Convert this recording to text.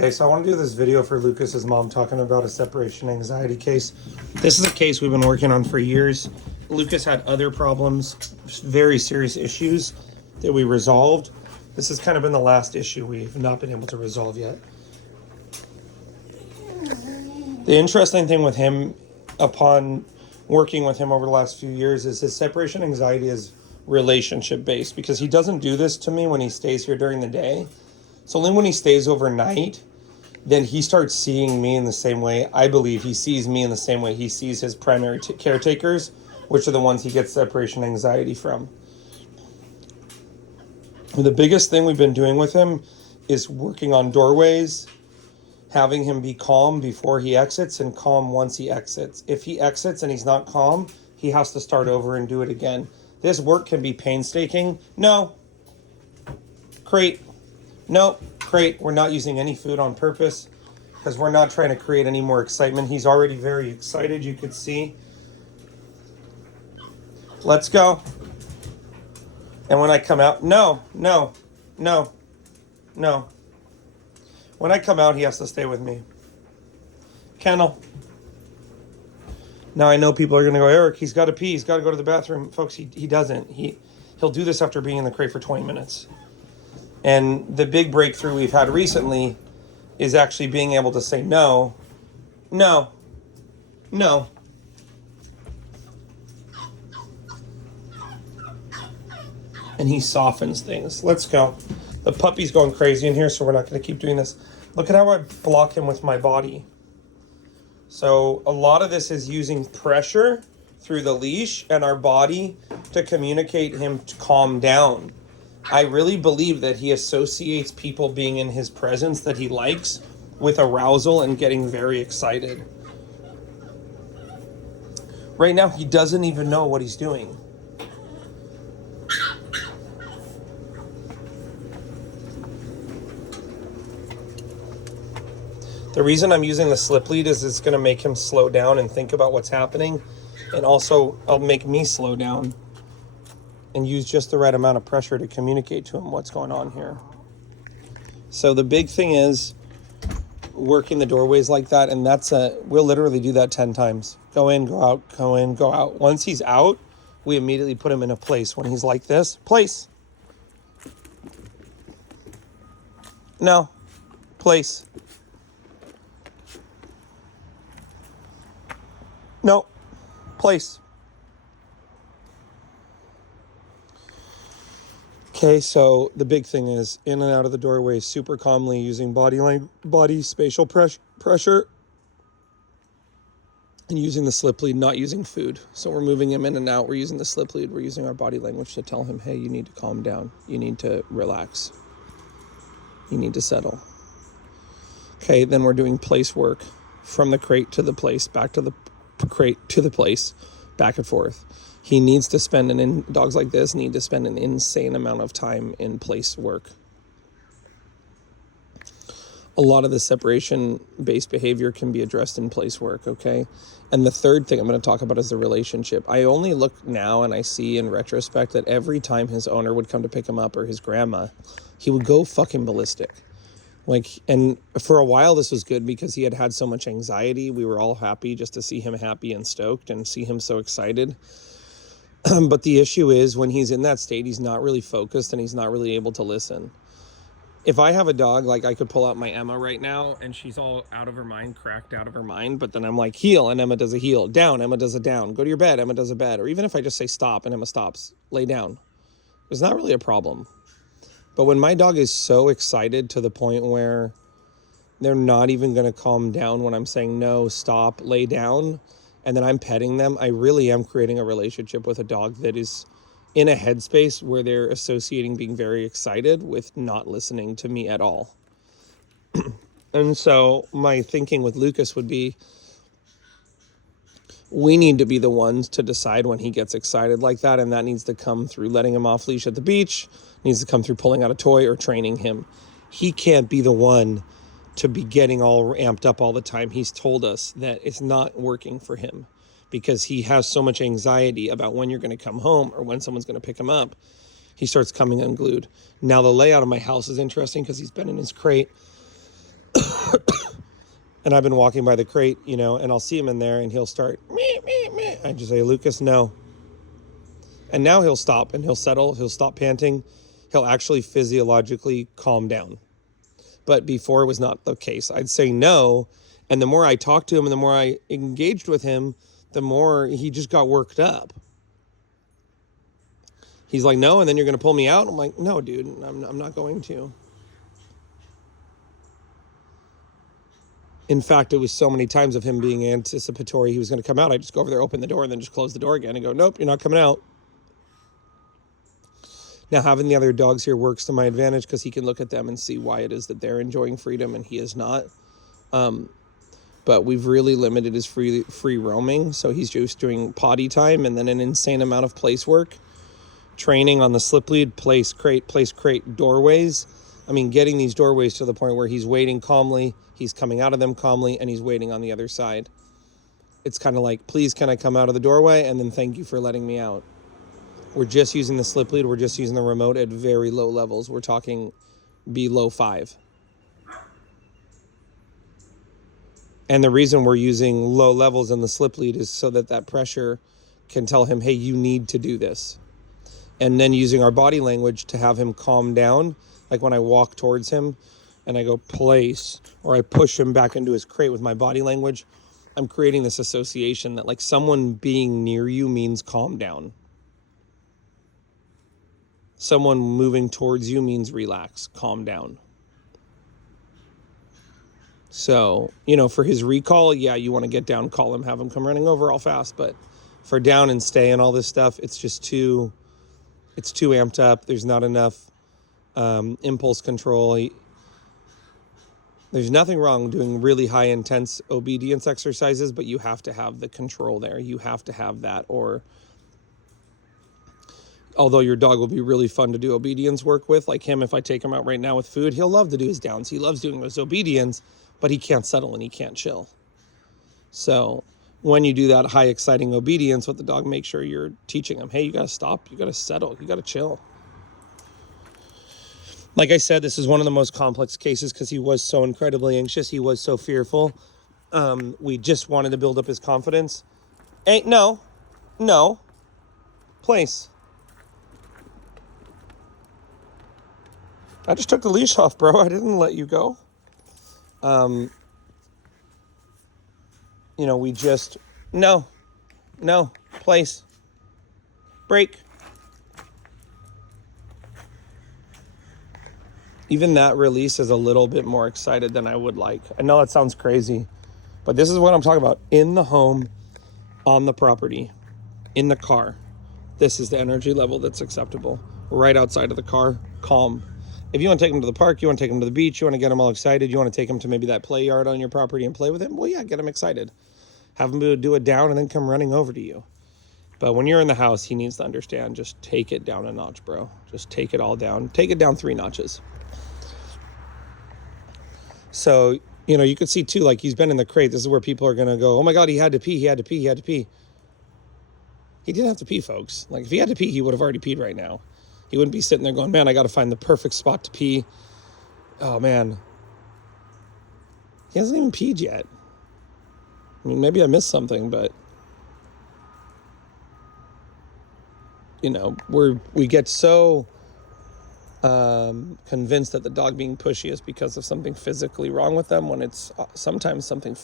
Okay, so I want to do this video for Lucas's mom talking about a separation anxiety case. This is a case we've been working on for years. Lucas had other problems, very serious issues that we resolved. This has kind of been the last issue we've not been able to resolve yet. The interesting thing with him, upon working with him over the last few years, is his separation anxiety is relationship based, because he doesn't do this to me when he stays here during the day. It's only when he stays overnight then he starts seeing me in the same way. I believe he sees me in the same way he sees his primary caretakers, which are the ones he gets separation anxiety from. The biggest thing we've been doing with him is working on doorways, having him be calm before he exits and calm once he exits. If he exits and he's not calm, he has to start over and do it again. This work can be painstaking. No. Crate. Nope. Crate. We're not using any food on purpose because we're not trying to create any more excitement. He's already very excited, you could see. Let's go. And when I come out, no. When I come out, he has to stay with me. Kennel. Now I know people are going to go, Eric, he's got to pee. He's got to go to the bathroom. Folks, he doesn't. He'll do this after being in the crate for 20 minutes. And the big breakthrough we've had recently is actually being able to say no. And he softens things. Let's go. The puppy's going crazy in here, so we're not going to keep doing this. Look at how I block him with my body. So a lot of this is using pressure through the leash and our body to communicate him to calm down. I really believe that he associates people being in his presence that he likes with arousal and getting very excited. Right now, he doesn't even know what he's doing. The reason I'm using the slip lead is it's going to make him slow down and think about what's happening. And also, it'll make me slow down and use just the right amount of pressure to communicate to him what's going on here. So the big thing is working the doorways like that, and we'll literally do that 10 times. Go in, go out, go in, go out. Once he's out, we immediately put him in a place. When he's like this, place. No, place. No, place. Okay, so the big thing is in and out of the doorway super calmly using body spatial pressure and using the slip lead, not using food. So we're moving him in and out. We're using the slip lead. We're using our body language to tell him, hey, you need to calm down. You need to relax. You need to settle. Okay, then we're doing place work from the crate to the place, back to the crate to the place, back and forth. He needs to spend, dogs like this need to spend an insane amount of time in place work. A lot of the separation-based behavior can be addressed in place work, okay? And the third thing I'm going to talk about is the relationship. I only look now and I see in retrospect that every time his owner would come to pick him up or his grandma, he would go fucking ballistic. And for a while this was good because he had so much anxiety. We were all happy just to see him happy and stoked and see him so excited. But the issue is when he's in that state, he's not really focused and he's not really able to listen. If I have a dog, like I could pull out my Emma right now and she's all out of her mind, cracked out of her mind. But then I'm like, heel, and Emma does a heel. Down, Emma does a down. Go to your bed, Emma does a bed. Or even if I just say stop and Emma stops, lay down. There's not really a problem. But when my dog is so excited to the point where they're not even going to calm down when I'm saying no, stop, lay down, and then I'm petting them, I really am creating a relationship with a dog that is in a headspace where they're associating being very excited with not listening to me at all. And so my thinking with Lucas would be, we need to be the ones to decide when he gets excited like that, and that needs to come through letting him off leash at the beach, needs to come through pulling out a toy or training him. He can't be the one to be getting all amped up all the time. He's told us that it's not working for him because he has so much anxiety about when you're going to come home or when someone's going to pick him up. He starts coming unglued. Now the layout of my house is interesting because he's been in his crate And I've been walking by the crate, and I'll see him in there and he'll start, meh, meh, meh. I just say, Lucas, no. And now he'll stop and he'll settle. He'll stop panting. He'll actually physiologically calm down. But before it was not the case. I'd say no. And the more I talked to him and the more I engaged with him, the more he just got worked up. He's like, no, and then you're going to pull me out? I'm like, no, dude, I'm not going to. In fact, it was so many times of him being anticipatory he was going to come out. I just go over there, open the door, and then just close the door again and go, nope, you're not coming out. Now, having the other dogs here works to my advantage because he can look at them and see why it is that they're enjoying freedom and he is not. But we've really limited his free roaming. So he's just doing potty time and then an insane amount of place work. Training on the slip lead, place crate doorways. I mean, getting these doorways to the point where he's waiting calmly, he's coming out of them calmly, and he's waiting on the other side. It's kind of like, please, can I come out of the doorway? And then thank you for letting me out. We're just using the slip lead. We're just using the remote at very low levels. We're talking below 5. And the reason we're using low levels in the slip lead is so that pressure can tell him, hey, you need to do this. And then using our body language to have him calm down. Like when I walk towards him and I go place, or I push him back into his crate with my body language, I'm creating this association that like someone being near you means calm down. Someone moving towards you means relax, calm down. So, for his recall, yeah, you want to get down, call him, have him come running over all fast. But for down and stay and all this stuff, it's just too amped up. There's not enough impulse control. There's nothing wrong doing really high intense obedience exercises, but you have to have the control there. You have to have that, or although your dog will be really fun to do obedience work with, like him, if I take him out right now with food, he'll love to do his downs. He loves doing those obedience, but he can't settle and he can't chill. So when you do that high exciting obedience with the dog, make sure you're teaching him, hey, you got to stop, you got to settle, you got to chill. Like I said, this is one of the most complex cases because he was so incredibly anxious. He was so fearful. We just wanted to build up his confidence. Hey, no, place. I just took the leash off, bro. I didn't let you go. We just, no, place, break. Even that release is a little bit more excited than I would like. I know that sounds crazy, but this is what I'm talking about. In the home, on the property, in the car. This is the energy level that's acceptable. Right outside of the car, calm. If you want to take him to the park, you want to take him to the beach, you want to get him all excited, you want to take him to maybe that play yard on your property and play with him, well, yeah, get him excited. Have him do it down and then come running over to you. But when you're in the house, he needs to understand, just take it down a notch, bro. Just take it all down. Take it down 3 notches. So, you could see too, like he's been in the crate. This is where people are going to go, oh my God, he had to pee. He didn't have to pee, folks. Like if he had to pee, he would have already peed right now. He wouldn't be sitting there going, man, I got to find the perfect spot to pee. Oh man. He hasn't even peed yet. I mean, maybe I missed something, but we get so convinced that the dog being pushy is because of something physically wrong with them when it's sometimes something